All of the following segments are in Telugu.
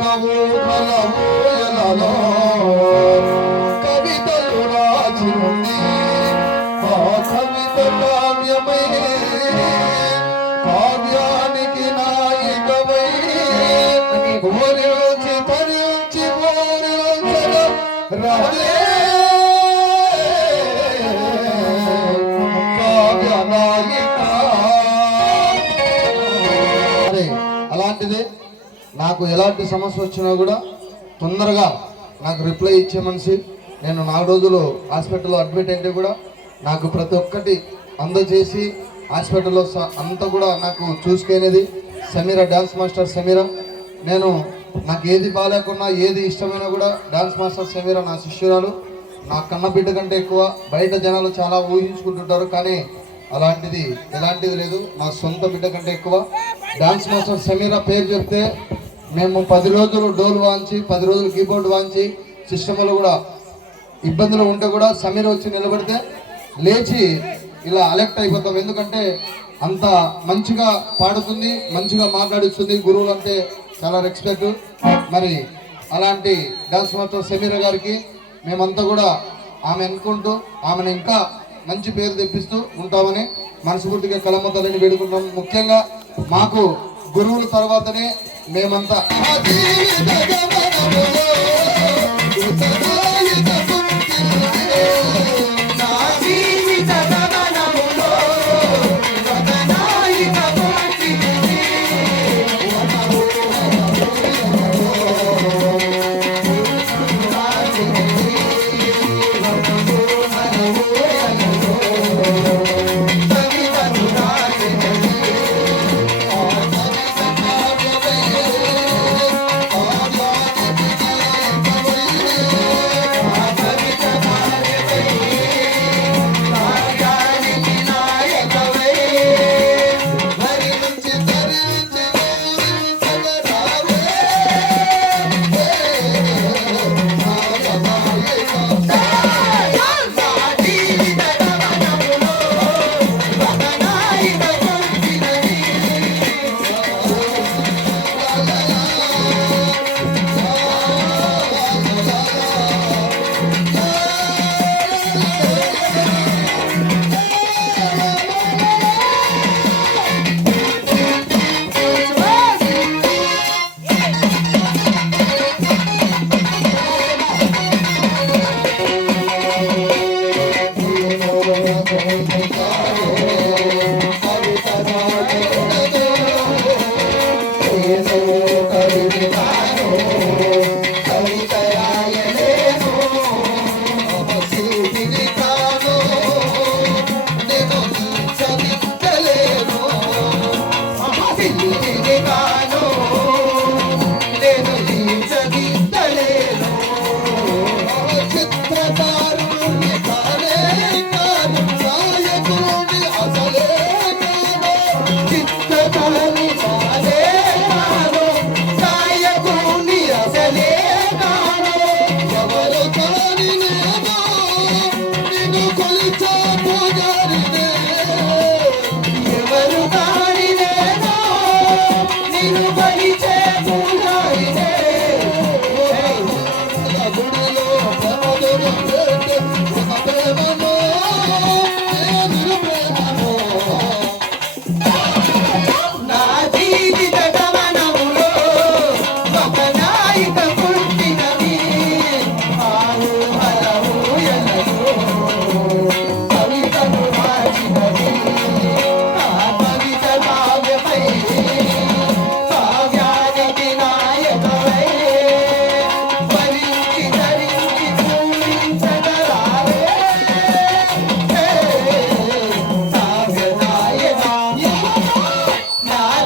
కలవూయలలో కవితలు రాజుంది ఆ కవిత కావ్యమై కావ్యానికి నాయికమై ఓరించి తరించి ఓరించగా రాజే కావ్య నాయిక. అలాంటిదే నాకు ఎలాంటి సమస్య వచ్చినా కూడా తొందరగా నాకు రిప్లై ఇచ్చే మనిషి. నేను 4 రోజులు హాస్పిటల్లో అడ్మిట్ అయితే కూడా నాకు ప్రతి ఒక్కటి అందజేసి హాస్పిటల్లో అంతా కూడా నాకు చూసుకునేది సమీరా, డ్యాన్స్ మాస్టర్ సమీరా. నాకు ఏది బాగాలేకున్నా ఏది ఇష్టమైనా కూడా డ్యాన్స్ మాస్టర్ సమీరా నా శిష్యురాలు. నా కన్న బిడ్డ కంటే ఎక్కువ. బయట జనాలు చాలా ఊహించుకుంటుంటారు, కానీ అలాంటిది ఎలాంటిది లేదు. నా సొంత బిడ్డ కంటే ఎక్కువ. డాన్స్ మాస్టర్ సమీరా పేరు చెప్తే మేము 10 రోజులు డోలు వాంచి 10 రోజులు కీబోర్డ్ వాంచి సిస్టంలో కూడా ఇబ్బందులు ఉంటే కూడా సమీర వచ్చి నిలబడితే లేచి ఇలా అలెక్ట్ అయిపోతాం. ఎందుకంటే అంత మంచిగా పాడుతుంది, మంచిగా మాట్లాడిస్తుంది. గురువులు అంటే చాలా రెస్పెక్ట్. మరి అలాంటి డాన్స్ మాస్టర్ సమీర గారికి మేమంతా కూడా ఆమె అనుకుంటూ ఆమెను ఇంకా మంచి పేరు తెప్పిస్తూ ఉంటామని మనస్ఫూర్తిగా కలమ్మ తల్లిని వేడుకుంటాం. ముఖ్యంగా మాకు గురువుల తర్వాతనే మేమంతా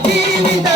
Vida